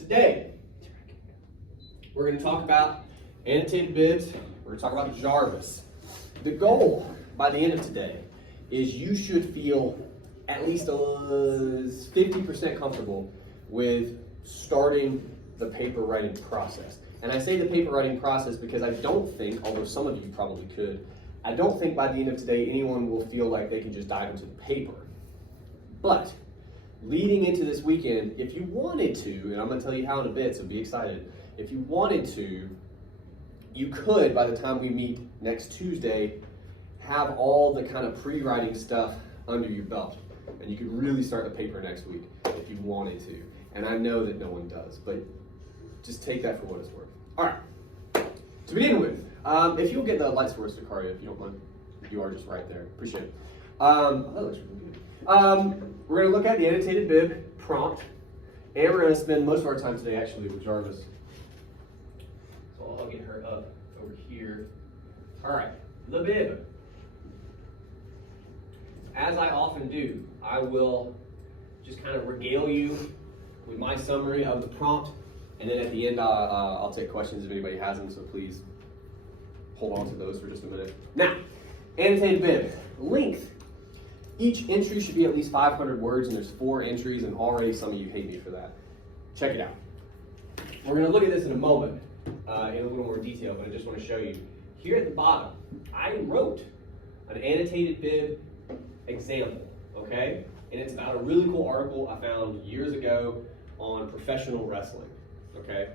Today, we're going to talk about annotated bibs. We're going to talk about Jarvis. The goal by the end of today is you should feel at least 50% comfortable with starting the paper writing process. And I say the paper writing process because I don't think, although some of you probably could, I don't think by the end of today anyone will feel like they can just dive into the paper. But leading into this weekend, if you wanted to, and I'm going to tell you how in a bit, so be excited. If you wanted to, you could, by the time we meet next Tuesday, have all the kind of pre-writing stuff under your belt. And you could really start the paper next week if you wanted to. And I know that no one does, but just take that for what it's worth. All right, to begin with, if you'll get the light source to Karia, if you don't mind. You are just right there. Appreciate it. That looks really good. We're going to look at the annotated bib prompt, and we're going to spend most of our time today actually with Jarvis. So I'll get her up over here. All right, the bib. As I often do, I will just kind of regale you with my summary of the prompt, and then at the end I'll take questions if anybody has them, so please hold on to those for just a minute. Now, annotated bib. Length. Each entry should be at least 500 words, and there's 4 entries, and already some of you hate me for that. Check it out. We're going to look at this in a moment in a little more detail, but I just want to show you. Here at the bottom, I wrote an annotated bib example, okay? And it's about a really cool article I found years ago on professional wrestling, okay?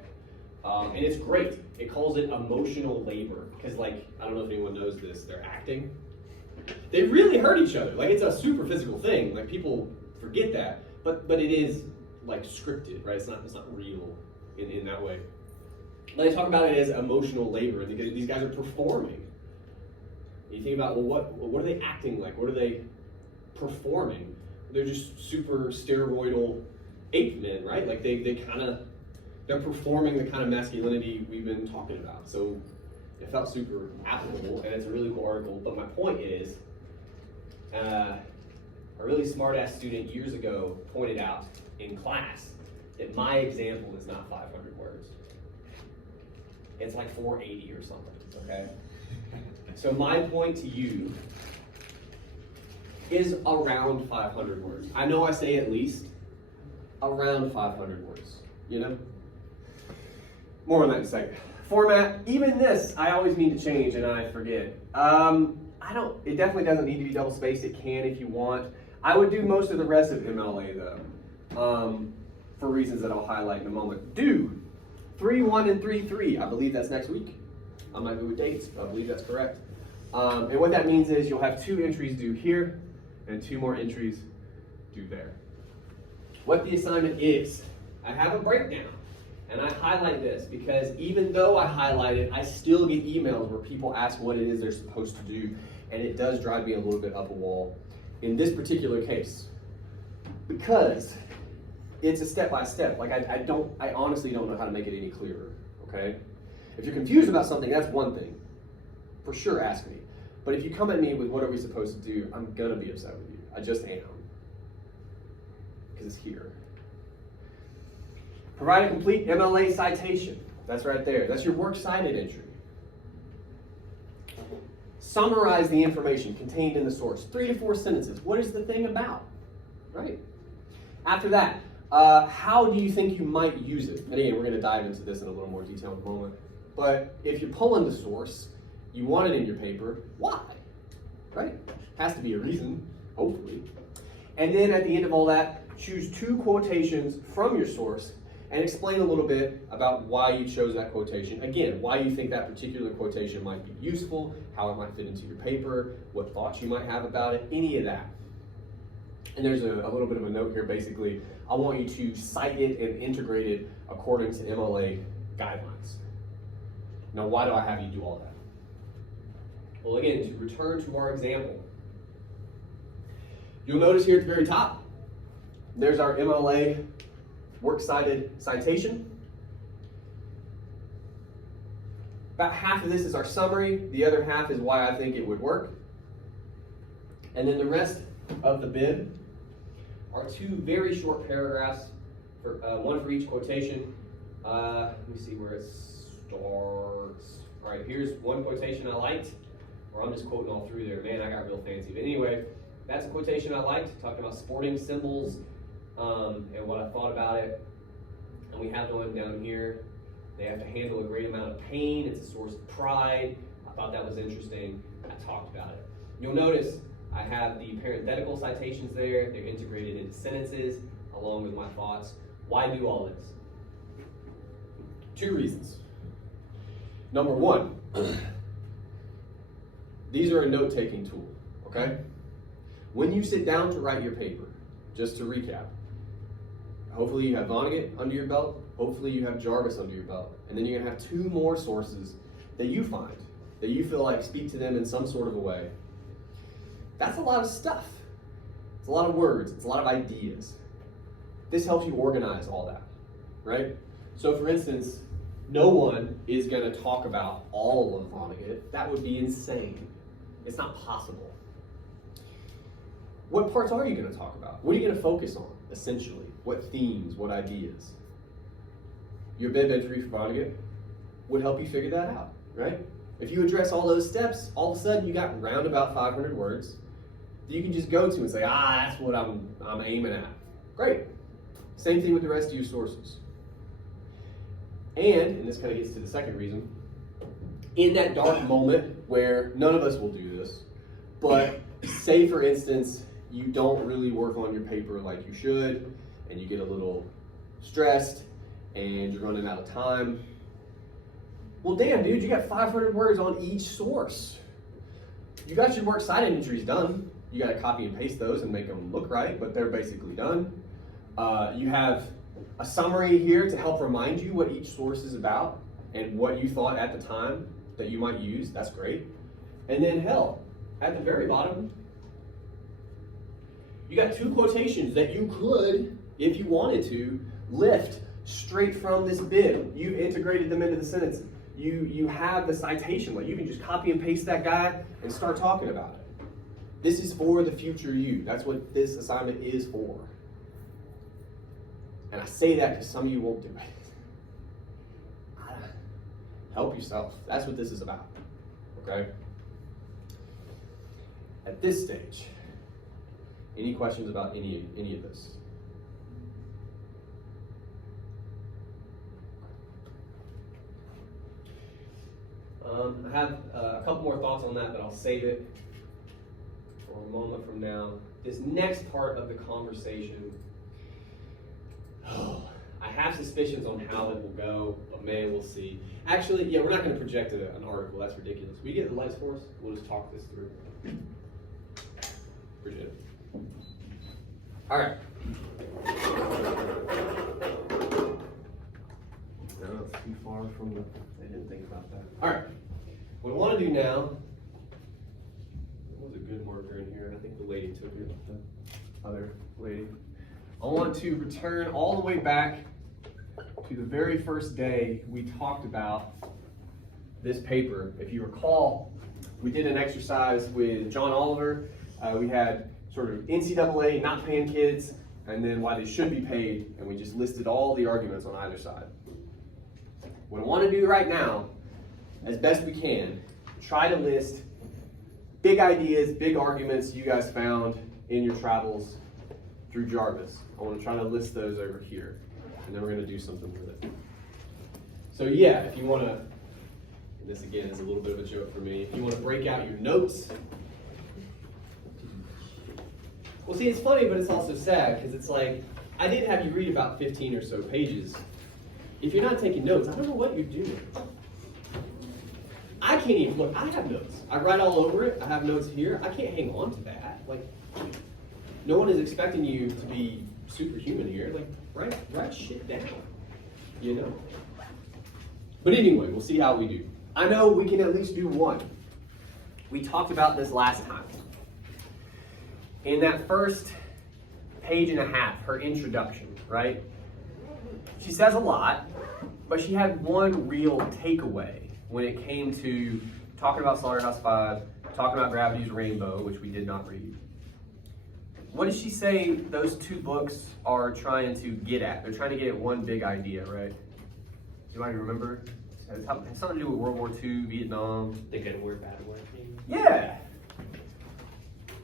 And it's great. It calls it emotional labor, because like, I don't know if anyone knows this, they're acting. They really hurt each other. Like, it's a super physical thing. Like, people forget that, but it is like scripted, right? It's not real in that way. They talk about it as emotional labor. These guys are performing. You think about, well, what are they acting like? What are they performing? They're just super steroidal ape men, right? Like they're performing the kind of masculinity we've been talking about. So it felt super applicable, and it's a really cool article. But my point is, a really smart-ass student years ago pointed out in class that my example is not 500 words. It's like 480 or something, okay? So my point to you is around 500 words. I know I say at least around 500 words, you know? More on that in a second. Format, even this, I always need to change and I forget. It definitely doesn't need to be double spaced. It can if you want. I would do most of the rest of MLA though, for reasons that I'll highlight in a moment. Do 3-1 and 3-3. I believe that's next week. I might be with dates, but I believe that's correct. And what that means is you'll have 2 entries due here and 2 more entries due there. What the assignment is, I have a breakdown. And I highlight this because even though I highlight it, I still get emails where people ask what it is they're supposed to do, and it does drive me a little bit up a wall in this particular case. Because it's a step-by-step. Like I honestly don't know how to make it any clearer, okay? If you're confused about something, that's one thing. For sure, ask me. But if you come at me with what are we supposed to do, I'm gonna be upset with you. I just am. Because it's here. Provide a complete MLA citation. That's right there. That's your works cited entry. Summarize the information contained in the source. 3 to 4 sentences. What is the thing about? Right? After that, how do you think you might use it? And again, we're going to dive into this in a little more detail in a moment. But if you're pulling the source, you want it in your paper, why? Right? Has to be a reason, hopefully. And then at the end of all that, choose 2 quotations from your source and explain a little bit about why you chose that quotation. Again, why you think that particular quotation might be useful, how it might fit into your paper, what thoughts you might have about it, any of that. And there's a little bit of a note here. Basically, I want you to cite it and integrate it according to MLA guidelines. Now, why do I have you do all that? Well, again, to return to our example, you'll notice here at the very top, there's our MLA works cited citation. About half of this is our summary. The other half is why I think it would work. And then the rest of the bib are 2 very short paragraphs one for each quotation. Let me see where it starts. All right, here's one quotation I liked, or I'm just quoting all through there. Man, I got real fancy. But anyway, that's a quotation I liked, talking about sporting symbols and what I thought about it. And we have one down here. They have to handle a great amount of pain. It's a source of pride. I thought that was interesting. I talked about it. You'll notice I have the parenthetical citations there. They're integrated into sentences along with my thoughts. Why do all this? 2 reasons. Number 1, these are a note-taking tool, okay? When you sit down to write your paper, just to recap, hopefully you have Vonnegut under your belt, hopefully you have Jarvis under your belt, and then you're gonna have 2 more sources that you find, that you feel like speak to them in some sort of a way. That's a lot of stuff. It's a lot of words, it's a lot of ideas. This helps you organize all that, right? So for instance, no one is gonna talk about all of Vonnegut. That would be insane. It's not possible. What parts are you gonna talk about? What are you gonna focus on, essentially? What themes, what ideas? Your Bib entry for Vonnegut would help you figure that out, right? If you address all those steps, all of a sudden you got round about 500 words that you can just go to and say, that's what I'm aiming at. Great. Same thing with the rest of your sources. And this kind of gets to the second reason, in that dark moment where none of us will do this, but say for instance, you don't really work on your paper like you should, and you get a little stressed, and you're running out of time. Well, damn, dude, you got 500 words on each source. You got your works cited entries done. You got to copy and paste those and make them look right, but they're basically done. You have a summary here to help remind you what each source is about and what you thought at the time that you might use. That's great. And then hell, at the very bottom, you got 2 quotations that you could, if you wanted to, lift straight from this bib. You've integrated them into the sentence. You have the citation. Like you can just copy and paste that guy and start talking about it. This is for the future you. That's what this assignment is for. And I say that because some of you won't do it. Help yourself. That's what this is about. Okay? At this stage, any questions about any of this? I have a couple more thoughts on that, but I'll save it for a moment from now. This next part of the conversation, I have suspicions on how it will go, but man, we'll see. Actually, yeah, we're not going to project an article. That's ridiculous. We get the lights for us. We'll just talk this through. Appreciate it. All right. No, it's too far from the. I didn't think about that. All right. What I want to do now. What was a good marker in here? I think the lady took it. The other lady. I want to return all the way back to the very first day we talked about this paper. If you recall, we did an exercise with John Oliver. We had sort of NCAA not paying kids, and then why they should be paid, and we just listed all the arguments on either side. What I want to do right now, as best we can, try to list big ideas, big arguments you guys found in your travels through Jarvis. I want to try to list those over here, and then we're going to do something with it. So yeah, if you want to, and this again is a little bit of a joke for me, if you want to break out your notes. Well, see, it's funny, but it's also sad, because it's like, I did have you read about 15 or so pages. If you're not taking notes, I don't know what you're doing. I can't even, look, I have notes. I write all over it. I have notes here. I can't hang on to that. Like, no one is expecting you to be superhuman here. Like, write shit down, you know? But anyway, we'll see how we do. I know we can at least do one. We talked about this last time. In that first page and a half, her introduction, right? She says a lot, but she had one real takeaway when it came to talking about Slaughterhouse-Five, talking about Gravity's Rainbow, which we did not read. what does she say those two books are trying to get at? They're trying to get at one big idea, right? Anybody remember? It has something to do with World War II, Vietnam. The good word, bad word. Yeah.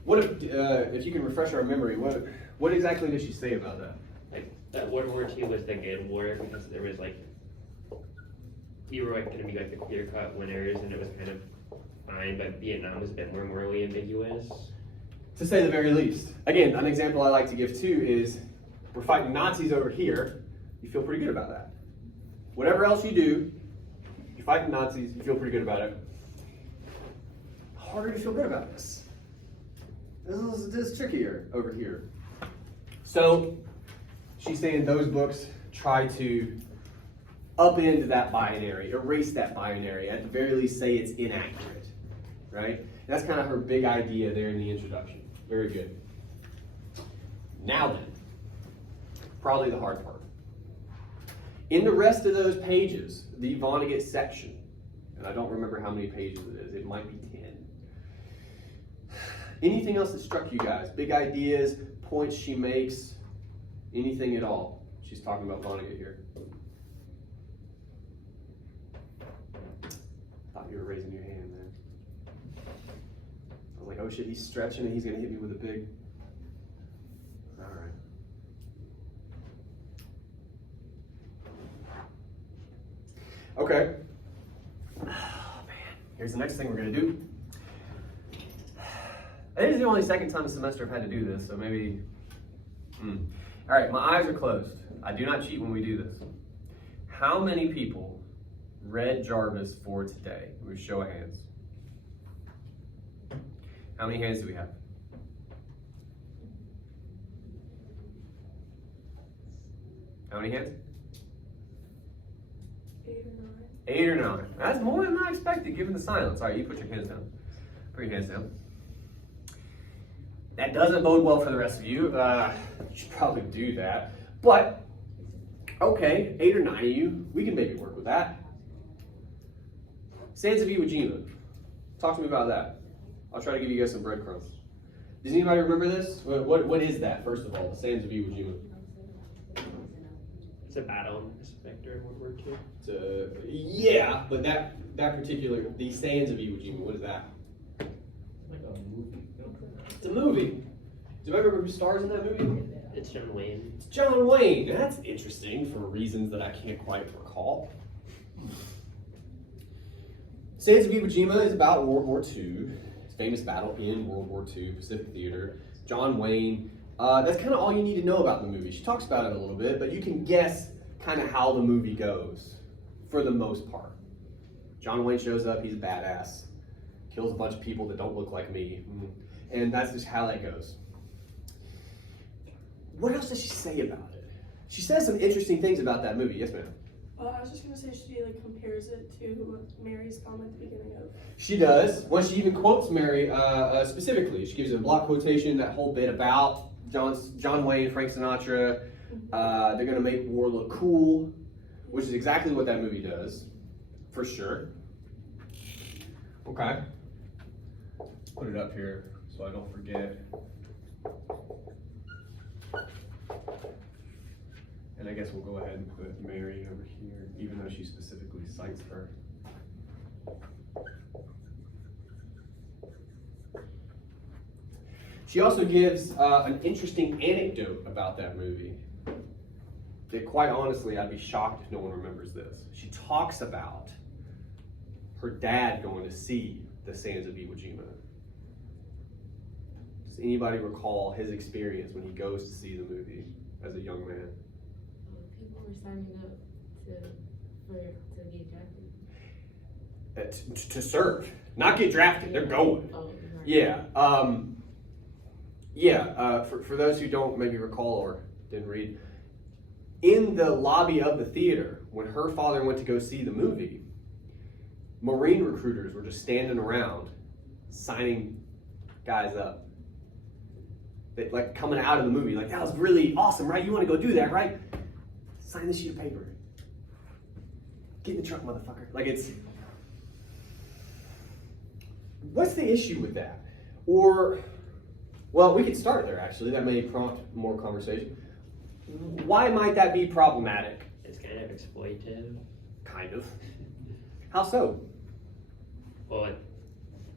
What if you can refresh our memory? What exactly did she say about that? Like that World War II was the good war because there was like you were like going to be like the clear-cut winners, and it was kind of fine. But Vietnam was a bit more morally ambiguous. To say the very least. Again, an example I like to give too is we're fighting Nazis over here. You feel pretty good about that. Whatever else you do, you're fighting Nazis. You feel pretty good about it. Harder to feel good about this. This is trickier over here. So she's saying those books try to upend that binary, erase that binary, at the very least say it's inaccurate, right? And that's kind of her big idea there in the introduction. Very good. Now then, probably the hard part. In the rest of those pages, the Vonnegut section, and I don't remember how many pages it is, it might be 10. Anything else that struck you guys? Big ideas, points she makes, anything at all? She's talking about Vonnegut here. Thought you were raising your hand there. I was like, oh shit, he's stretching and he's gonna hit me with a big. All right. Okay. Oh man, here's the next thing we're gonna do. This is the only second time this semester I've had to do this, so maybe. All right, my eyes are closed. I do not cheat when we do this. How many people read Jarvis for today? We show of hands. How many hands do we have? How many hands? 8 or 9. 8 or 9. That's more than I expected given the silence. All right, you put your hands down. Put your hands down. That doesn't bode well for the rest of you. You should probably do that. But, okay, 8 or 9 of you, we can maybe work with that. Sands of Iwo Jima. Talk to me about that. I'll try to give you guys some breadcrumbs. Does anybody remember this? What is that, first of all, the Sands of Iwo Jima? It's a battle in the Pacific during World War II. Yeah, but that particular, the Sands of Iwo Jima, what is that? Like a movie. It's a movie. Do you remember who stars in that movie? It's John Wayne. It's John Wayne. That's interesting for reasons that I can't quite recall. Sands of Iwo Jima is about World War II. It's a famous battle in World War II, Pacific Theater. John Wayne. That's kind of all you need to know about the movie. She talks about it a little bit, but you can guess kind of how the movie goes for the most part. John Wayne shows up. He's a badass. Kills a bunch of people that don't look like me. And that's just how that goes. What else does she say about it? She says some interesting things about that movie. Yes, ma'am? I was just going to say she compares it to Mary's comment at the beginning of. She does. Well, she even quotes Mary specifically. She gives a block quotation, that whole bit about John Wayne, Frank Sinatra. They're going to make war look cool, which is exactly what that movie does, for sure. Okay. Put it up here so I don't forget. And I guess we'll go ahead and put Mary over here, even though she specifically cites her. She also gives an interesting anecdote about that movie. That quite honestly, I'd be shocked if no one remembers this. She talks about her dad going to see the Sands of Iwo Jima. Does anybody recall his experience when he goes to see the movie as a young man? People were signing up to get drafted. To serve, not get drafted. They're going. Oh, right. Yeah. For those who don't maybe recall or didn't read, in the lobby of the theater, when her father went to go see the movie, Marine recruiters were just standing around signing guys up. Like coming out of the movie, like, that was really awesome, right? You want to go do that, right? Sign this sheet of paper. Get in the truck, motherfucker. Like, it's... What's the issue with that? Or Well, we could start there actually. That may prompt more conversation. Why might that be problematic? It's kind of exploitative. Kind of. How so? Well,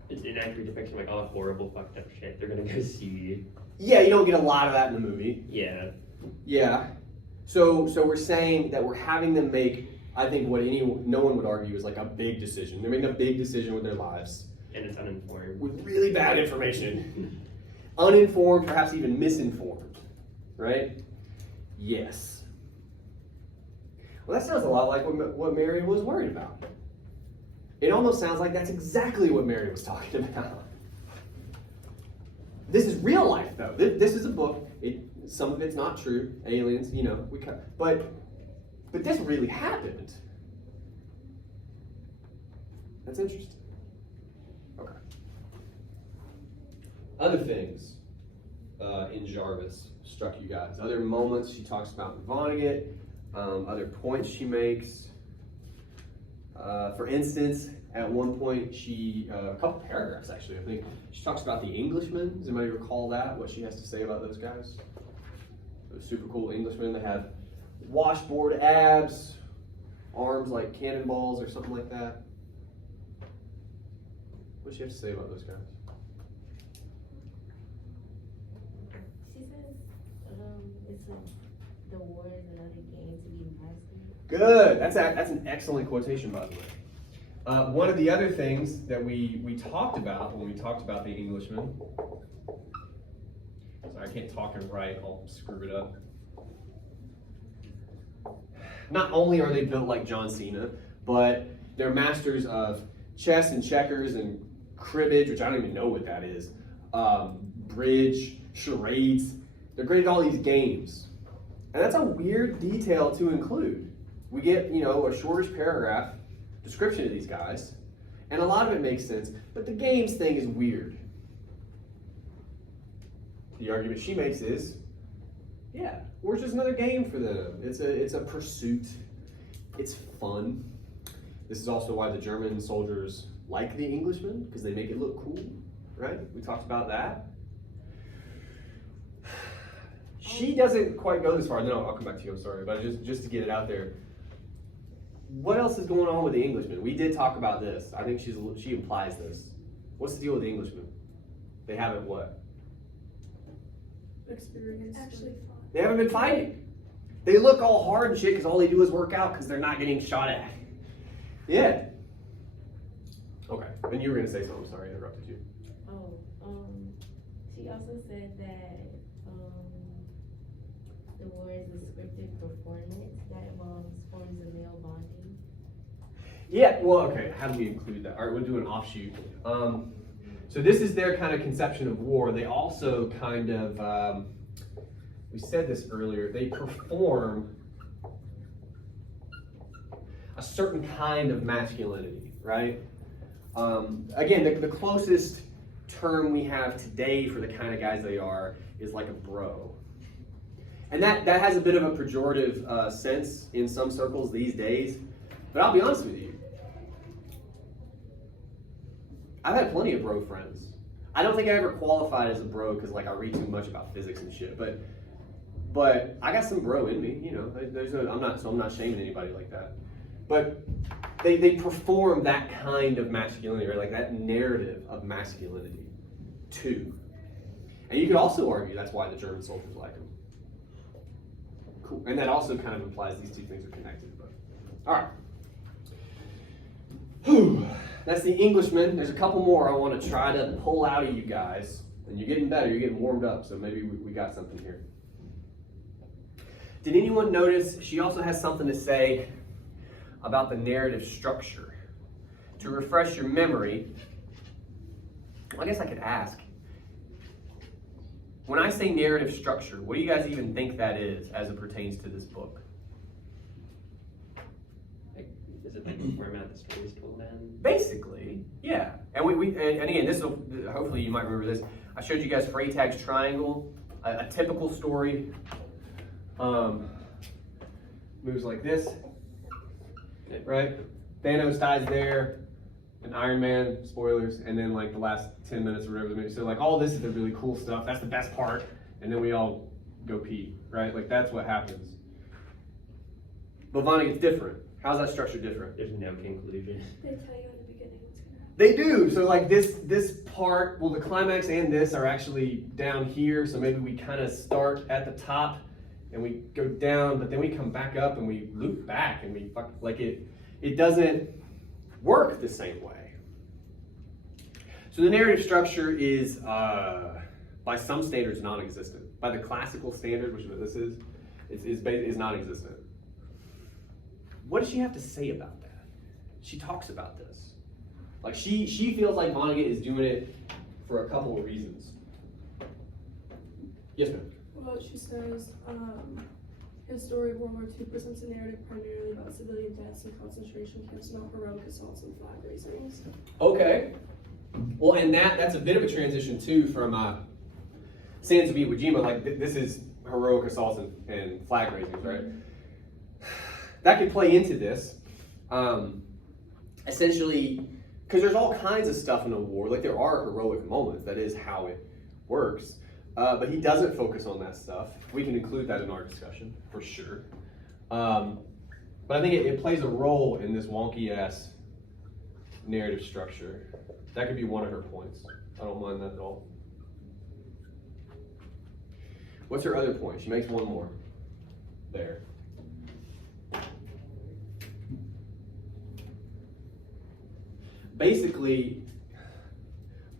it's an accurate depiction of like all the horrible fucked up shit they're gonna go see. Yeah, you don't get a lot of that in the movie. Yeah. Yeah. So we're saying that we're having them make, I think what no one would argue is like a big decision. They're making a big decision with their lives. And it's uninformed. With really bad information. Uninformed, perhaps even misinformed. Right? Yes. Well, that sounds a lot like what Mary was worried about. It almost sounds like that's exactly what Mary was talking about. This is real life, though. This is a book. Some of it's not true. Aliens, but this really happened. That's interesting. Okay. Other things in Jarvis struck you guys. Other moments she talks about in Vonnegut. Other points she makes. For instance, at one point a couple paragraphs actually, I think, she talks about the Englishmen. Does anybody recall that? What she has to say about those guys? Those super cool Englishmen that have washboard abs, arms like cannonballs or something like that. What does she have to say about those guys? She says, the war is another game to be mastered. Good. That's an excellent quotation, by the way. One of the other things that we talked about when we talked about the Englishmen. Sorry, I can't talk and write. I'll screw it up. Not only are they built like John Cena, but they're masters of chess and checkers and cribbage, which I don't even know what that is. Bridge, charades. They're great at all these games. And that's a weird detail to include. We get, a shortish paragraph description of these guys, and a lot of it makes sense, but the games thing is weird. The argument she makes is, yeah, war's just another game for them. It's a pursuit. It's fun. This is also why the German soldiers like the Englishmen, because they make it look cool, right? We talked about that. She doesn't quite go this far. No, I'll come back to you, I'm sorry, but just to get it out there. What else is going on with the Englishmen? We did talk about this. I think she implies this. What's the deal with the Englishmen? They haven't what? Experience. Actually fought. They haven't been fighting. They look all hard and shit because all they do is work out because they're not getting shot at. Yeah. Okay. And you were going to say something. Sorry, I interrupted you. She also said that the war is a scripted performance that involves forms of male bonding. Yeah, well, okay, how do we include that? All right, we'll do an offshoot. So this is their kind of conception of war. They also kind of, we said this earlier, they perform a certain kind of masculinity, right? Again, the closest term we have today for the kind of guys they are is like a bro. And that has a bit of a pejorative sense in some circles these days. But I'll be honest with you. I've had plenty of bro friends. I don't think I ever qualified as a bro because I read too much about physics and shit. But I got some bro in me, I'm not shaming anybody like that. But they perform that kind of masculinity, right? Like that narrative of masculinity too. And you could also argue that's why the German soldiers like them. Cool. And that also kind of implies these two things are connected. But all right. Whew. That's the Englishman. There's a couple more I want to try to pull out of you guys. And you're getting better. You're getting warmed up. So maybe we got something here. Did anyone notice she also has something to say about the narrative structure? To refresh your memory, I guess I could ask. When I say narrative structure, what do you guys even think that is as it pertains to this book? Is it like the format the story is told in? Basically, yeah. And and again, this will hopefully you might remember this. I showed you guys Freytag's triangle, a typical story. Moves like this, right? Thanos dies there. an Iron Man, spoilers, and then like the last 10 minutes or whatever the movie. So like all this is the really cool stuff. That's the best part. And then we all go pee, right? Like that's what happens. But Vonnegut's different. How's that structure different? There's no conclusion. They tell you in the beginning what's gonna happen. They do. So like this part, well, the climax and this are actually down here. So maybe we kind of start at the top and we go down, but then we come back up and we loop back and we like it doesn't work the same way. So the narrative structure is, by some standards, non-existent. By the classical standard, which is what this is non-existent. What does she have to say about that? She talks about this. Like she feels like Vonnegut is doing it for a couple of reasons. Yes, ma'am. Well, she says, his story of World War II presents a narrative primarily about civilian deaths in concentration camps, not heroic assaults and flag raisings. Okay. Well, and that's a bit of a transition too from Sands of Iwo Jima. Like this is heroic assaults and flag raisings, right? That could play into this. Essentially, because there's all kinds of stuff in a war. Like there are heroic moments. That is how it works. But he doesn't focus on that stuff. We can include that in our discussion, for sure. But I think it plays a role in this wonky-ass narrative structure. That could be one of her points. I don't mind that at all. What's her other point? She makes one more. There. Basically,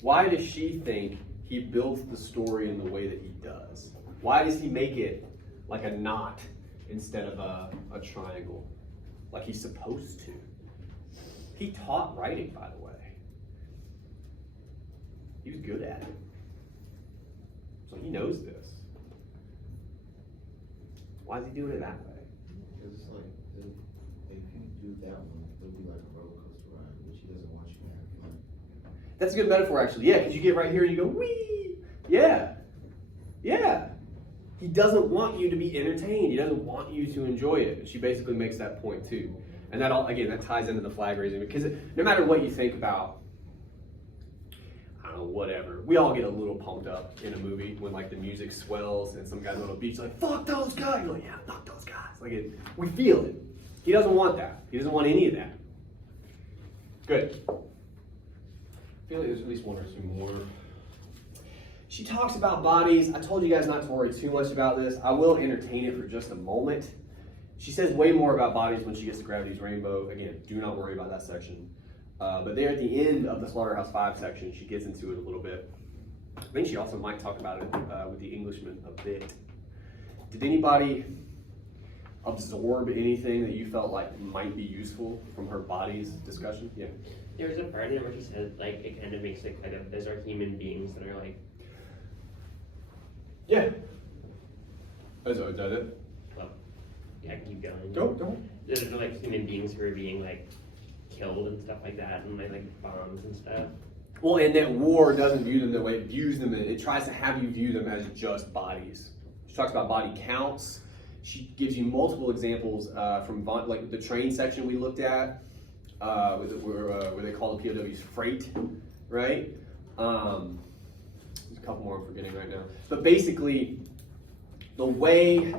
why does she think he builds the story in the way that he does? Why does he make it like a knot instead of a triangle, like he's supposed to? He taught writing, by the way. He was good at it. So he knows this. Why is he doing it that way? Because it's like, if you do that one, it'll be like a roller coaster ride, which he doesn't want you to have fun. That's a good metaphor, actually. Yeah, because you get right here and you go, wee! Yeah. Yeah. He doesn't want you to be entertained. He doesn't want you to enjoy it. And she basically makes that point, too. And that all, again, that ties into the flag raising. Because no matter what you think about, I don't know, whatever, we all get a little pumped up in a movie when, like, the music swells and some guy's on a beach like, fuck those guys! You're like, yeah, fuck those guys. Like, we feel it. He doesn't want that. He doesn't want any of that. Good. I feel like there's at least one or two more. She talks about bodies. I told you guys not to worry too much about this. I will entertain it for just a moment. She says way more about bodies when she gets to Gravity's Rainbow. Again, do not worry about that section. But there at the end of the Slaughterhouse 5 section, she gets into it a little bit. I think she also might talk about it with the Englishman a bit. Did anybody absorb anything that you felt like might be useful from her bodies discussion? Yeah. There was a part in it where she said, like, it kind of makes it kind of, those are human beings that are like, Yeah. Is that it? well, yeah, keep going. Go. Those are like human beings who are being like killed and stuff like that, and like bombs and stuff. Well, and that war doesn't view them the way it views them. It tries to have you view them as just bodies. She talks about body counts. She gives you multiple examples from like the train section we looked at, where they call the POWs freight, right? There's a couple more I'm forgetting right now. But basically, the way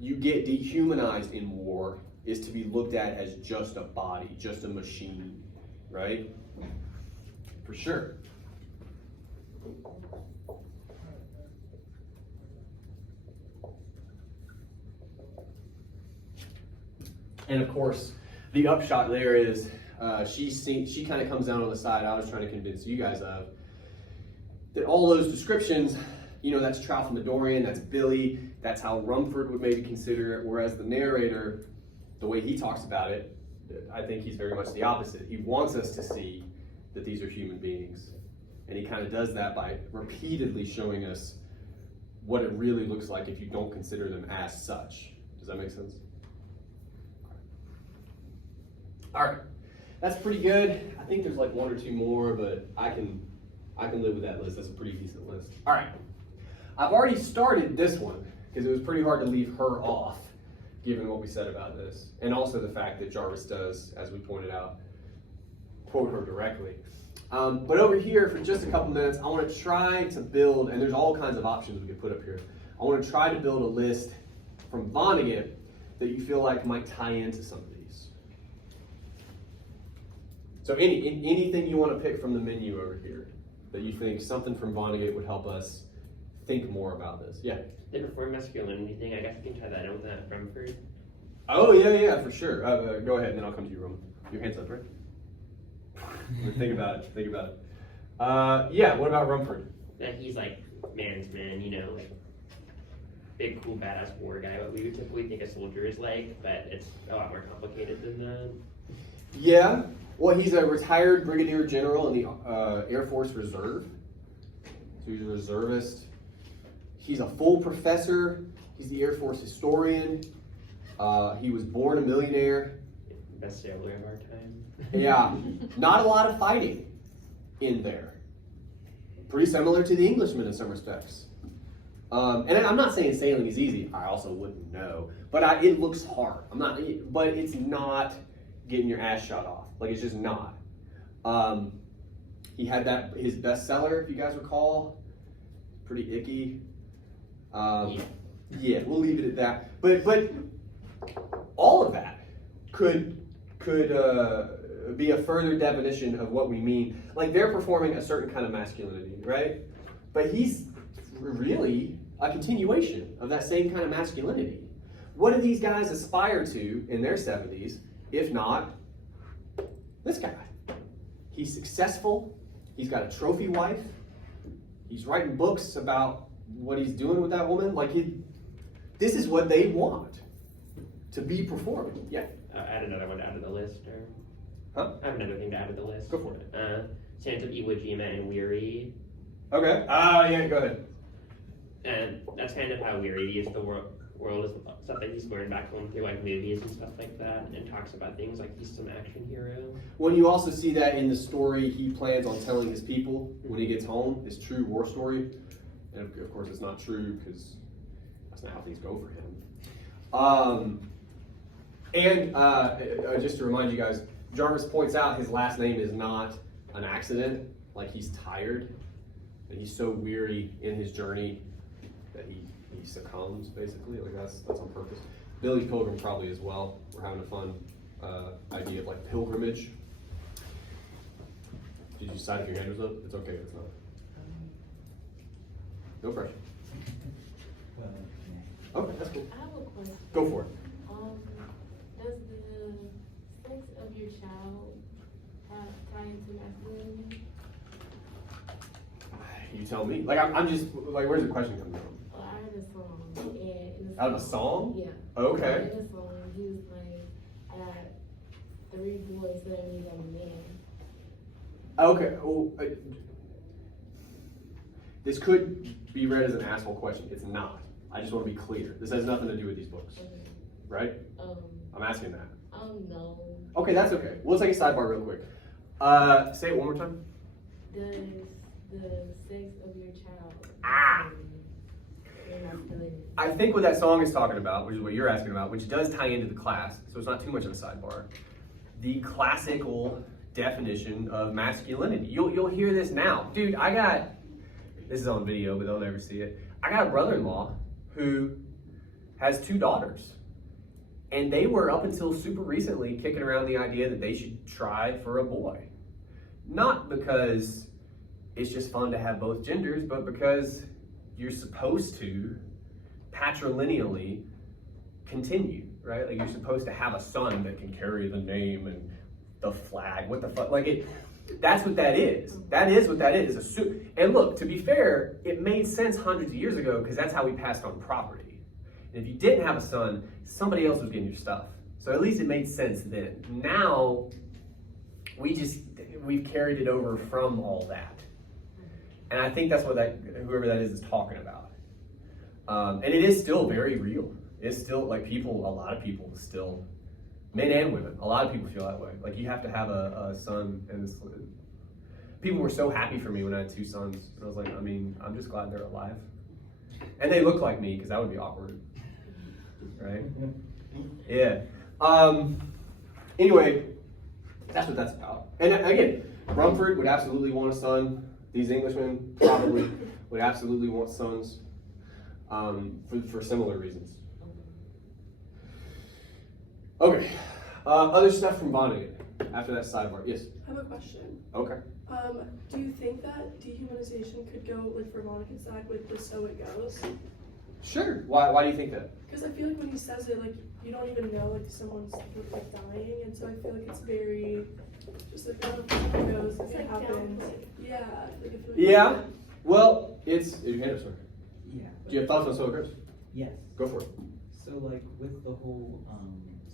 you get dehumanized in war is to be looked at as just a body, just a machine, right? For sure. And of course, the upshot there is she kind of comes down on the side I was trying to convince you guys of, that all those descriptions, you know, that's Tralfamadorian, that's Billy, that's how Rumford would maybe consider it, whereas the narrator, the way he talks about it, I think he's very much the opposite. He wants us to see that these are human beings. And he kind of does that by repeatedly showing us what it really looks like if you don't consider them as such. Does that make sense? All right, that's pretty good. I think there's like one or two more, but I can live with that list. That's a pretty decent list. All right, I've already started this one because it was pretty hard to leave her off, given what we said about this, and also the fact that Jarvis does, as we pointed out, quote her directly. But over here, for just a couple minutes, I want to try to build, and there's all kinds of options we could put up here. I want to try to build a list from Vonnegut that you feel like might tie into some of these. So anything you want to pick from the menu over here that you think something from Vonnegut would help us think more about this. Yeah. The perform masculinity thing, I guess we can tie that in with that Rumford. Oh, yeah, for sure. Go ahead, and then I'll come to you, Roman. Your hand's up, right? Think about it. Yeah, what about Rumford? That he's like man's man, you know, like big, cool, badass war guy, what we would typically think a soldier is like, but it's a lot more complicated than that. Yeah, well, he's a retired brigadier general in the Air Force Reserve. So he's a reservist. He's a full professor. He's the Air Force historian. He was born a millionaire. Best sailor of our time. Yeah, not a lot of fighting in there. Pretty similar to the Englishman in some respects. And I'm not saying sailing is easy. I also wouldn't know. But it looks hard. But it's not getting your ass shot off. Like, it's just not. He had his bestseller, if you guys recall. Pretty icky. Yeah, we'll leave it at that. But all of that could be a further definition of what we mean. Like, they're performing a certain kind of masculinity, right? But he's really a continuation of that same kind of masculinity. What do these guys aspire to in their 70s, if not this guy? He's successful. He's got a trophy wife. He's writing books about what he's doing with that woman. Like, this is what they want to be performing. Yeah. Add another one to add to the list, or? Huh? I have another thing to add to the list. Go for it. Sands of Iwo Jima and Weary. Okay. Yeah, go ahead. And that's kind of how Weary views the world is stuff that he's learned back home through like movies and stuff like that, and talks about things like he's some action hero. Well, you also see that in the story he plans on telling his people when he gets home, his true war story. And of course, it's not true because that's not how things go for him. And just to remind you guys, Jarvis points out his last name is not an accident. Like, he's tired and he's so weary in his journey that he succumbs, basically. Like, that's on purpose. Billy Pilgrim probably as well. We're having a fun idea of like pilgrimage. Did you decide if your hand was up? It's okay if it's not. No pressure. Okay, that's cool. I have a question. Go for it. Does the sex of your child tie into masculinity? You tell me. Like, I'm just like, where's the question coming from? Well, I heard a song, and in the Out of a song? Yeah. Okay. In the song, he was like, I got 3 boys that I need a man. Okay. Well, this could be read as an asshole question. It's not. I just want to be clear. This has nothing to do with these books, right? I'm asking that. No. Okay, that's okay. We'll take a sidebar real quick. Say it one more time. Does the sex of your child your masculinity? I think what that song is talking about, which is what you're asking about, which does tie into the class, so it's not too much of a sidebar. The classical definition of masculinity. You'll hear this now. Dude, this is on video, but they'll never see it. I got a brother-in-law who has 2 daughters. And they were, up until super recently, kicking around the idea that they should try for a boy. Not because it's just fun to have both genders, but because you're supposed to patrilineally continue, right? Like, you're supposed to have a son that can carry the name and the flag. What the fuck? Like, that's what that is. That is what that is. And look, to be fair, it made sense hundreds of years ago because that's how we passed on property. And if you didn't have a son, somebody else was getting your stuff. So at least it made sense then. Now, we've carried it over from all that. And I think that's what whoever that is talking about. And it is still very real. It's still, like, a lot of people still, men and women, a lot of people feel that way. Like, you have to have a son, and people were so happy for me when I had 2 sons. And I was like, I'm just glad they're alive. And they look like me, because that would be awkward. Right? Yeah. Anyway, That's what that's about. And again, Rumford would absolutely want a son. These Englishmen probably would absolutely want sons for similar reasons. Okay. Other stuff from Vonnegut after that sidebar. Yes. I have a question. Okay. Do you think that dehumanization could go, like, for Monica's side with the so it goes? Sure. Why do you think that? Because I feel like when he says it, like, you don't even know, like, someone's, like, dying, and so I feel like it's very, just like, oh, it goes, It's it like happens. downplayed. Yeah. Like, I feel like Yeah. Well, it's your hand up, sir. Yeah. Do you have thoughts on so it goes? Yes. Go for it. So like with the whole,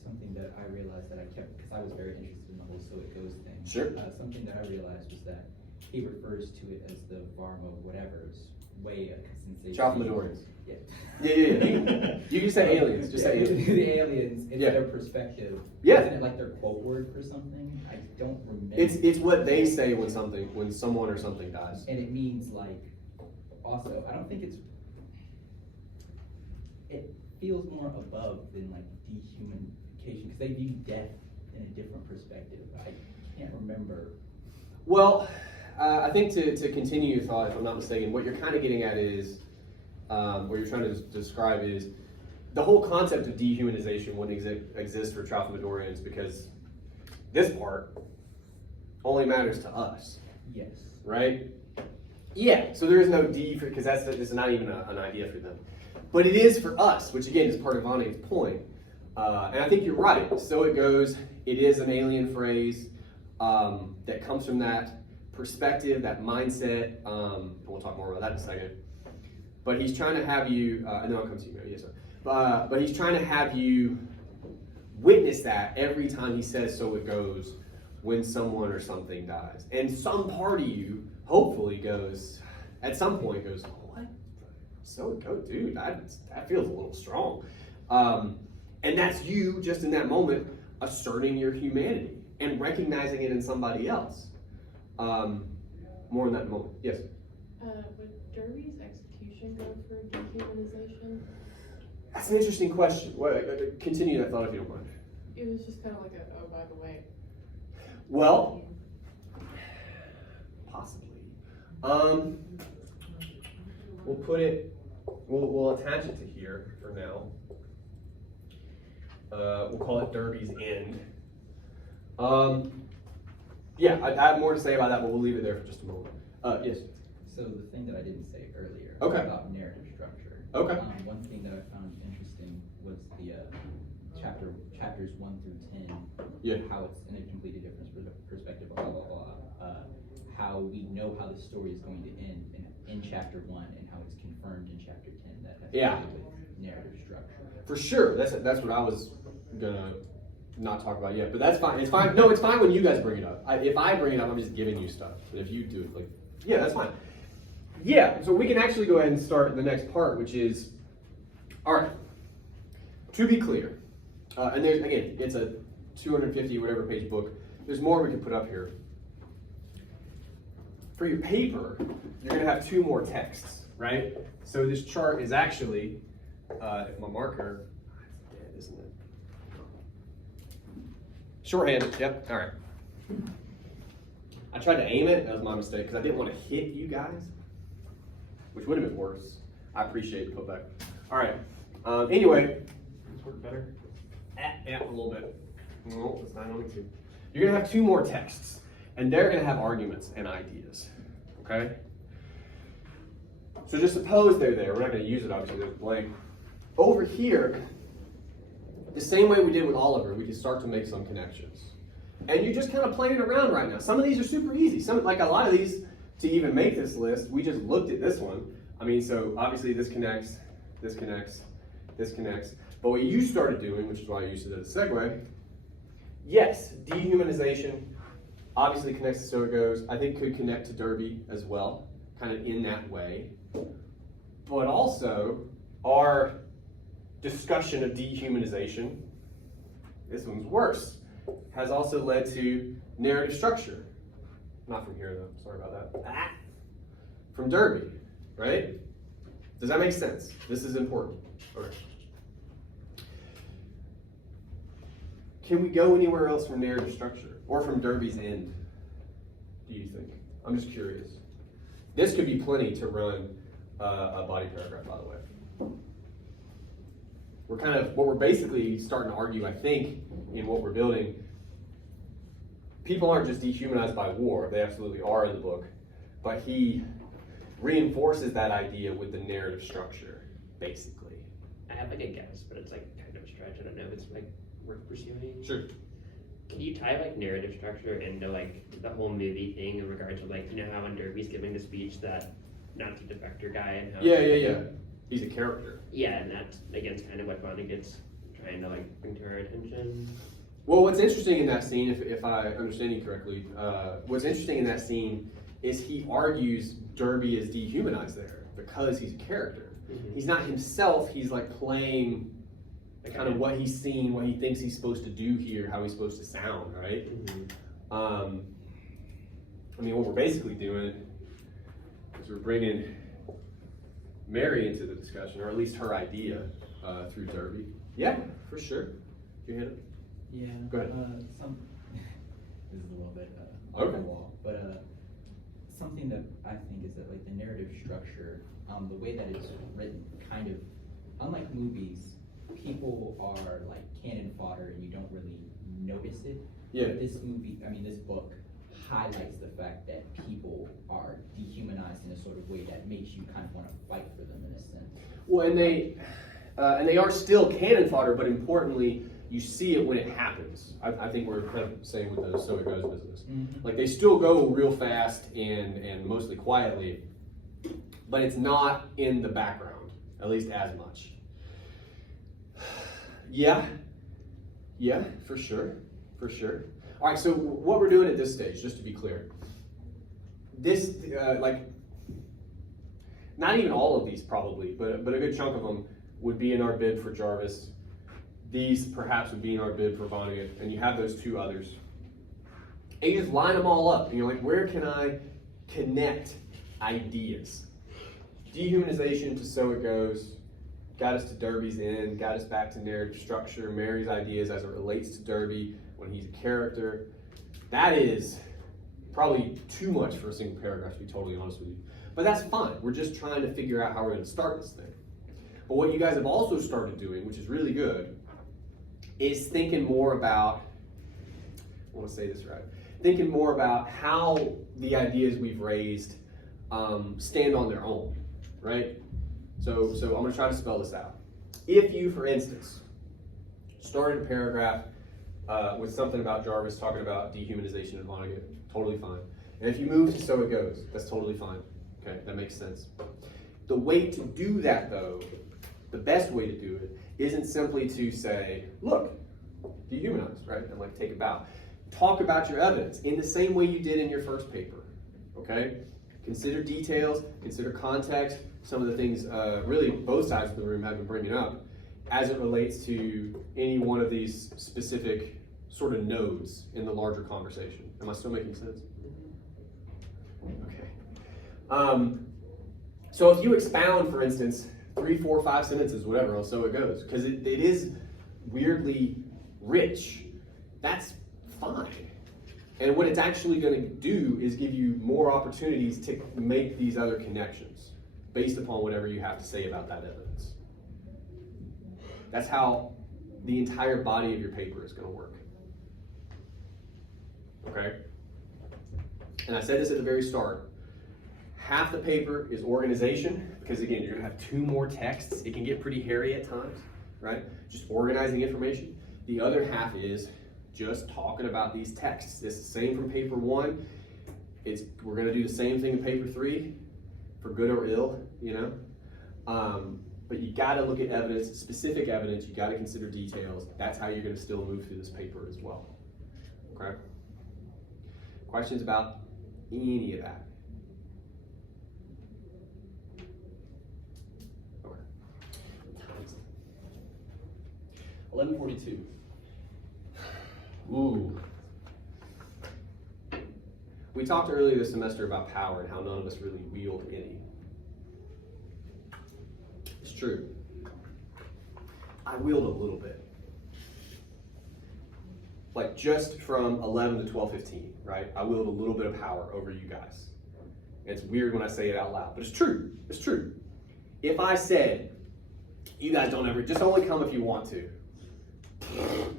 something that I realized that I kept, because I was very interested in the whole so it goes thing. Sure. Something that I realized was that he refers to it as the Varma whatever's way of sensation. Chalcomodorians. Yeah. Yeah. You can say aliens. Just say aliens. The aliens, it's Yeah. their perspective. Yeah. Isn't it like their quote word for something? I don't remember. It's what they say when someone or something dies. And it means like, also, I don't think it feels more above than like dehumanization, because they view death in a different perspective. I can't remember. Well, I think to continue your thought, if I'm not mistaken, what you're kind of getting at is, what you're trying to describe is, the whole concept of dehumanization wouldn't exist for Chalcomodorians because this part only matters to us, Yes. right? Yeah, so there is no D for, because that's not even an idea for them. But it is for us, which again is part of Vonnegut's point. And I think you're right. So it goes, it is an alien phrase that comes from that perspective, that mindset. We'll talk more about that in a second. But he's trying to have you, and then I'll come to you, Mary, yes, sir. But he's trying to have you witness that every time he says so it goes when someone or something dies. And some part of you hopefully goes, at some point goes, what? So it goes, dude, that feels a little strong. And that's you just in that moment asserting your humanity and recognizing it in somebody else. More in that moment. Yes? Would Derby's execution go for dehumanization? That's an interesting question. Continue that thought if you don't mind. It was just kind of like a, oh, by the way. Well, possibly. We'll put it, we'll attach it to here for now. We'll call it Derby's end. Yeah, I have more to say about that, but we'll leave it there for just a moment. Yes? So the thing that I didn't say earlier Okay. about narrative structure. Okay. One thing that I found interesting was the chapters 1 through 10. Yeah. How it's in a completely different perspective. Blah blah blah. How we know how the story is going to end in chapter 1, and how it's confirmed in chapter 10. That has Yeah. to do with narrative structure. For sure. That's what I was gonna not talk about yet, but that's fine. It's fine. No, it's fine when you guys bring it up. If I bring it up, I'm just giving you stuff. But if you do it, like, yeah, that's fine. Yeah, so we can actually go ahead and start the next part, which is, all right, to be clear, and there's, again, it's a 250 whatever page book. There's more we can put up here. For your paper, you're gonna have 2 more texts, right? So this chart is actually, if my marker, it's dead, isn't it? Shorthanded, yep, all right. I tried to aim it, that was my mistake, because I didn't want to hit you guys, which would have been worse. I appreciate the putback. All right, anyway. This work better? Yeah, a little bit. No, it's 9:02. You're gonna have 2 more texts, and they're gonna have arguments and ideas, okay? So just suppose they're there. We're not gonna use it, obviously, there's blank. Over here, the same way we did with Oliver, we can start to make some connections. And you're just kind of playing around right now. Some of these are super easy. Like a lot of these, to even make this list, we just looked at this one. I mean, so obviously this connects, this connects, this connects. But what you started doing, which is why I used it as a segue, yes, dehumanization obviously connects to So It Goes. I think could connect to Derby as well, kind of in that way. But also, our discussion of dehumanization, this one's worse, has also led to narrative structure. Not from here though, sorry about that. From Derby, right? Does that make sense? This is important. Okay. can we go anywhere else from narrative structure or from Derby's end? Do you think? I'm just curious. This could be plenty to run a body paragraph, by the way. What we're basically starting to argue, I think, in what we're building, people aren't just dehumanized by war, they absolutely are in the book, but he reinforces that idea with the narrative structure, basically. I have like a guess, but it's like kind of a stretch. I don't know if it's like worth pursuing. Sure. Can you tie like narrative structure into like the whole movie thing in regards to like, you know how when Derby's giving the speech that Nazi defector guy and how Yeah. He's a character. Yeah, and that's against kind of what Vonnegut's trying to like bring to our attention. Well, what's interesting in that scene, if I understand you correctly, what's interesting in that scene is he argues Derby is dehumanized there because he's a character. Mm-hmm. He's not himself, he's like playing Like kind of what he's seen, what he thinks he's supposed to do here, how he's supposed to sound, right? Mm-hmm. I mean, what we're basically doing is we're bringing Mary into the discussion, or at least her idea through Derby. Yeah, for sure. Your hand up? Yeah. Go ahead. This is a little bit Okay. off the wall, but something that I think is that like the narrative structure, the way that it's written, kind of, unlike movies, people are like cannon fodder and you don't really notice it. Yeah. But this book highlights the fact that people are dehumanized in a sort of way that makes you kind of want to fight for them in a sense. Well, and they are still cannon fodder, but importantly, you see it when it happens. I think we're kind of saying with the So It Goes business. Mm-hmm. Like they still go real fast and mostly quietly, but it's not in the background, at least as much. Yeah, for sure. All right, so what we're doing at this stage, just to be clear, this, not even all of these probably, but a good chunk of them would be in our bid for Jarvis. These perhaps would be in our bid for Vonnegut, and you have those two others. And you just line them all up, and you're like, where can I connect ideas? Dehumanization to So It Goes, got us to Derby's end, got us back to narrative structure, Mary's ideas as it relates to Derby when he's a character. That is probably too much for a single paragraph, to be totally honest with you. But that's fine. We're just trying to figure out how we're going to start this thing. But what you guys have also started doing, which is really good, is thinking more about, I want to say this right, thinking more about how the ideas we've raised stand on their own, right? So I'm going to try to spell this out. If you, for instance, started a paragraph with something about Jarvis talking about dehumanization and Vonnegut, totally fine. And if you move to So It Goes, that's totally fine. Okay, that makes sense. The way to do that, though, the best way to do it, isn't simply to say, look, dehumanize, right? And like take a bow. Talk about your evidence in the same way you did in your first paper, okay? Consider details, consider context, some of the things really both sides of the room have been bringing up as it relates to any one of these specific sort of nodes in the larger conversation. Am I still making sense? Okay. So if you expound, for instance, 3, 4, 5 sentences, whatever, on So It Goes, because it is weirdly rich, that's fine. And what it's actually going to do is give you more opportunities to make these other connections based upon whatever you have to say about that evidence. That's how the entire body of your paper is going to work. Okay? And I said this at the very start. Half the paper is organization, because again, you're going to have 2 more texts. It can get pretty hairy at times, right? Just organizing information. The other half is just talking about these texts. It's the same from paper 1. We're going to do the same thing in paper 3, for good or ill, you know? But you got to look at evidence, specific evidence. You got to consider details. That's how you're going to still move through this paper as well. Okay? Questions about any of that? Okay. 11:42. Ooh. We talked earlier this semester about power and how none of us really wield any. It's true. I wield a little bit. like just from 11 to 12:15, right? I wield a little bit of power over you guys. It's weird when I say it out loud, but it's true. It's true. If I said, you guys don't ever, just only come if you want to. I'm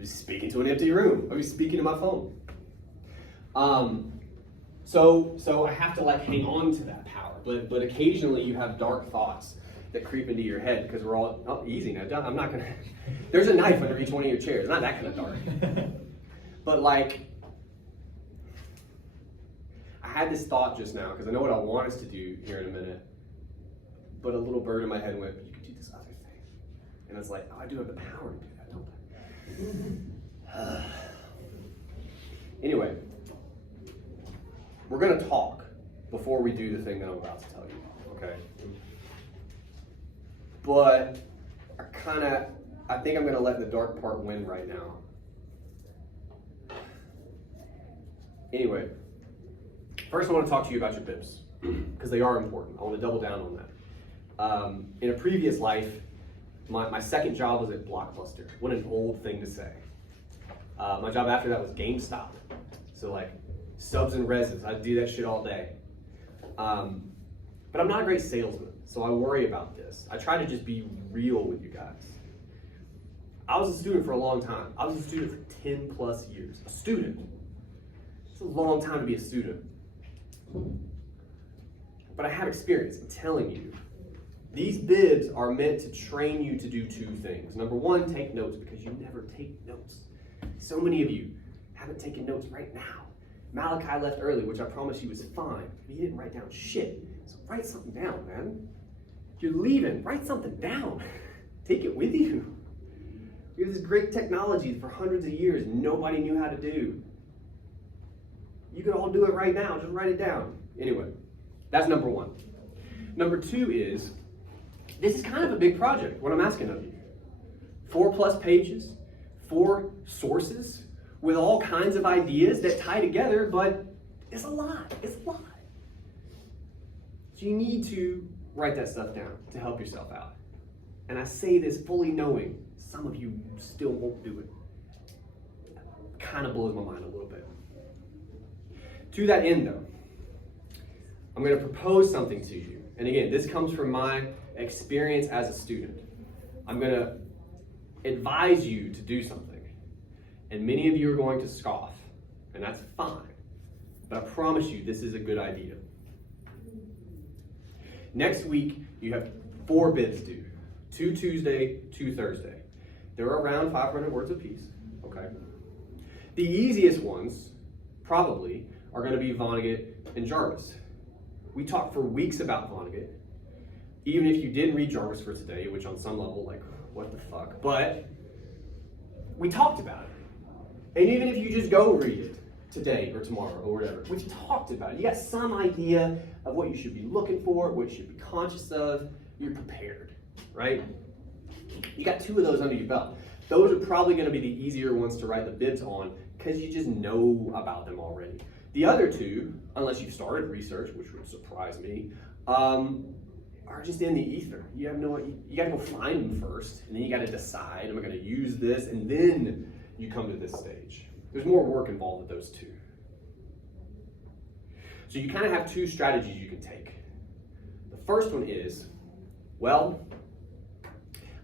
just speaking to an empty room. I'll be speaking to my phone. So I have to like hang on to that power, but occasionally you have dark thoughts that creep into your head because we're all, oh, easy now, I'm not gonna, there's a knife under each one of your chairs, not that kind of dark. But like, I had this thought just now because I know what I want us to do here in a minute, but a little bird in my head went, but you could do this other thing. And it's like, oh, I do have the power to do that, don't I? Anyway, we're gonna talk before we do the thing that I'm about to tell you, okay? But I think I'm gonna let the dark part win right now. Anyway, first I wanna talk to you about your bibs, because they are important. I wanna double down on that. In a previous life, my second job was at Blockbuster. What an old thing to say. My job after that was GameStop. So like, subs and resins, I'd do that shit all day. But I'm not a great salesman, so I worry about this. I try to just be real with you guys. I was a student for a long time. I was a student for 10 plus years. A student. It's a long time to be a student. But I have experience. I'm telling you. These bibs are meant to train you to do two things. Number one, take notes, because you never take notes. So many of you haven't taken notes right now. Malachi left early, which I promise you was fine. He didn't write down shit. So write something down, man. You're leaving, write something down. Take it with you. We have this great technology for hundreds of years nobody knew how to do. You can all do it right now, just write it down. Anyway, that's number one. Number two is, this is kind of a big project, what I'm asking of you. 4+ pages, 4 sources, with all kinds of ideas that tie together, but it's a lot, it's a lot. So you need to write that stuff down to help yourself out. And I say this fully knowing some of you still won't do it. Kind of blows my mind a little bit. To that end though, I'm gonna propose something to you. And again, this comes from my experience as a student. I'm gonna advise you to do something. And many of you are going to scoff, and that's fine. But I promise you, this is a good idea. Next week, you have 4 bibs due. 2 Tuesday, 2 Thursday. They're around 500 words apiece, okay? The easiest ones, probably, are gonna be Vonnegut and Jarvis. We talked for weeks about Vonnegut. Even if you didn't read Jarvis for today, which on some level, like, what the fuck? But we talked about it. And even if you just go read it today or tomorrow or whatever, we've talked about it. You got some idea of what you should be looking for, what you should be conscious of. You're prepared, right? You got 2 of those under your belt. Those are probably going to be the easier ones to write the bibs on because you just know about them already. The other 2, unless you've started research, which would surprise me, are just in the ether. You have no, you got to go find them first, and then you got to decide, am I going to use this, and then you come to this stage. There's more work involved with those 2. So you kind of have 2 strategies you can take. The first one is, well,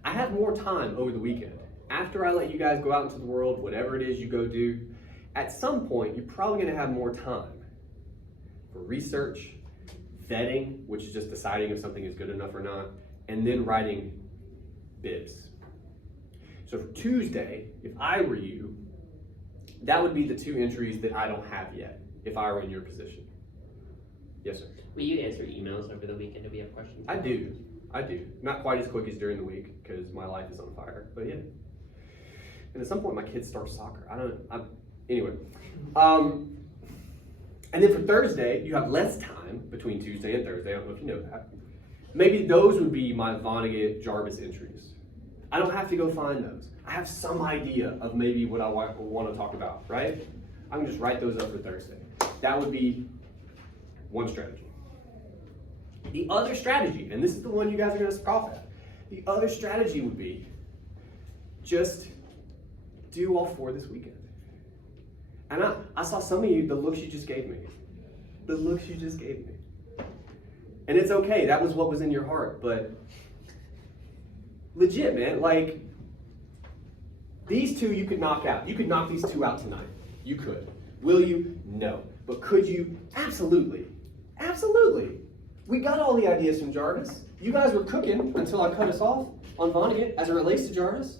I have more time over the weekend. After I let you guys go out into the world, whatever it is you go do, at some point, you're probably going to have more time for research, vetting, which is just deciding if something is good enough or not, and then writing bibs. So for Tuesday, if I were you, that would be the 2 entries that I don't have yet, if I were in your position. Yes, sir? Will you answer emails over the weekend if we have questions? I do. Not quite as quick as during the week, because my life is on fire, but yeah. And at some point, my kids start soccer. Anyway. And then for Thursday, you have less time between Tuesday and Thursday. I don't know if you know that. Maybe those would be my Vonnegut Jarvis entries. I don't have to go find those. I have some idea of maybe what I want to talk about, right? I can just write those up for Thursday. That would be one strategy. The other strategy, and this is the one you guys are going to scoff at, the other strategy would be just do all 4 this weekend. And I saw some of you, the looks you just gave me. The looks you just gave me. And it's okay, that was what was in your heart, but legit, man, like, these 2 you could knock out. You could knock these 2 out tonight. You could. Will you? No. But could you? Absolutely. Absolutely. We got all the ideas from Jarvis. You guys were cooking until I cut us off on Vonnegut as it relates to Jarvis.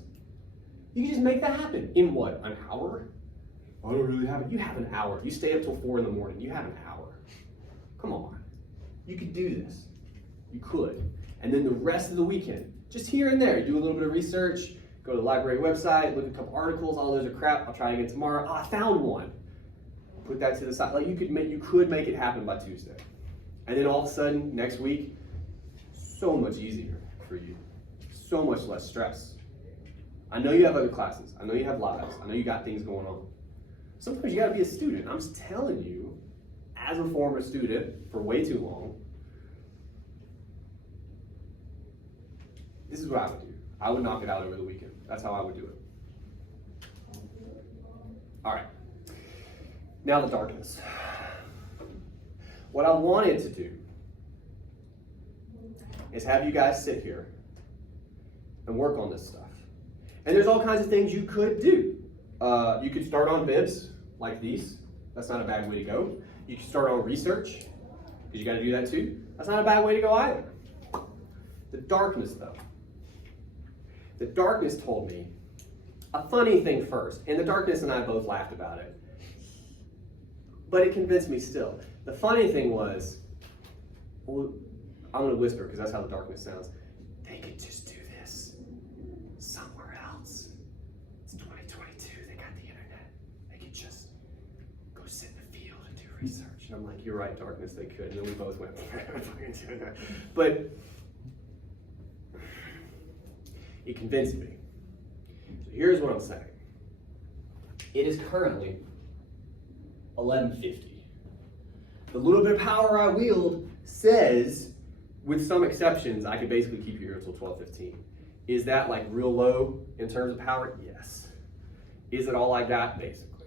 You can just make that happen. In what? An hour? I don't really have it. You have an hour. You stay up till 4 in the morning. You have an hour. Come on. You could do this. You could. And then the rest of the weekend, just here and there, you do a little bit of research, go to the library website, look at a couple articles, all those are crap. I'll try again tomorrow. Oh, I found one. Put that to the side. Like you could make it happen by Tuesday. And then all of a sudden, next week, so much easier for you. So much less stress. I know you have other classes. I know you have lives. I know you got things going on. Sometimes you gotta be a student. I'm just telling you, as a former student for way too long, this is what I would do. I would knock it out over the weekend. That's how I would do it. All right. Now the darkness. What I wanted to do is have you guys sit here and work on this stuff. And there's all kinds of things you could do. You could start on bibs like these. That's not a bad way to go. You can start on research, because you got to do that too. That's not a bad way to go either. The darkness, though. The darkness told me a funny thing first, and the darkness and I both laughed about it. But it convinced me still. The funny thing was, well, I'm going to whisper because that's how the darkness sounds. They could just do this somewhere else. It's 2022. They got the internet. They could just go sit in the field and do research. And I'm like, you're right, darkness, they could. And then we both went, but it convinced me. So here's what I'm saying. It is currently 11:50. The little bit of power I wield says, with some exceptions, I could basically keep you here until 12:15. Is that like real low in terms of power? Yes. Is it all I got? Basically.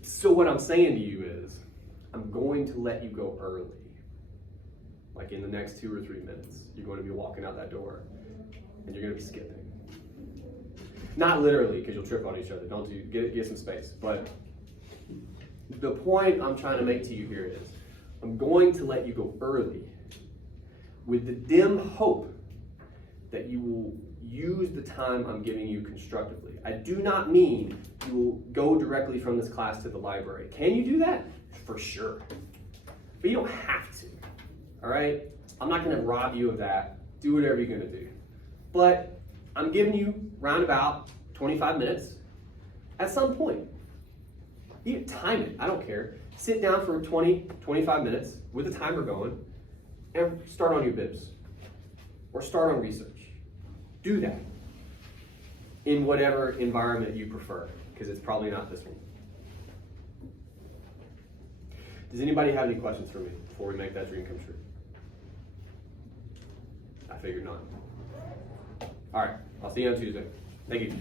So what I'm saying to you is, I'm going to let you go early. Like in the next 2 or 3 minutes, you're going to be walking out that door, and you're going to be skipping. Not literally, because you'll trip on each other. Don't do, get some space. But the point I'm trying to make to you here is, I'm going to let you go early with the dim hope that you will use the time I'm giving you constructively. I do not mean you will go directly from this class to the library. Can you do that? For sure. But you don't have to. All right? I'm not going to rob you of that. Do whatever you're going to do. But I'm giving you round about 25 minutes at some point. You can time it. I don't care. Sit down for 20, 25 minutes with the timer going and start on your bibs or start on research. Do that in whatever environment you prefer, because it's probably not this one. Does anybody have any questions for me before we make that dream come true? I figured not. All right, I'll see you on Tuesday. Thank you.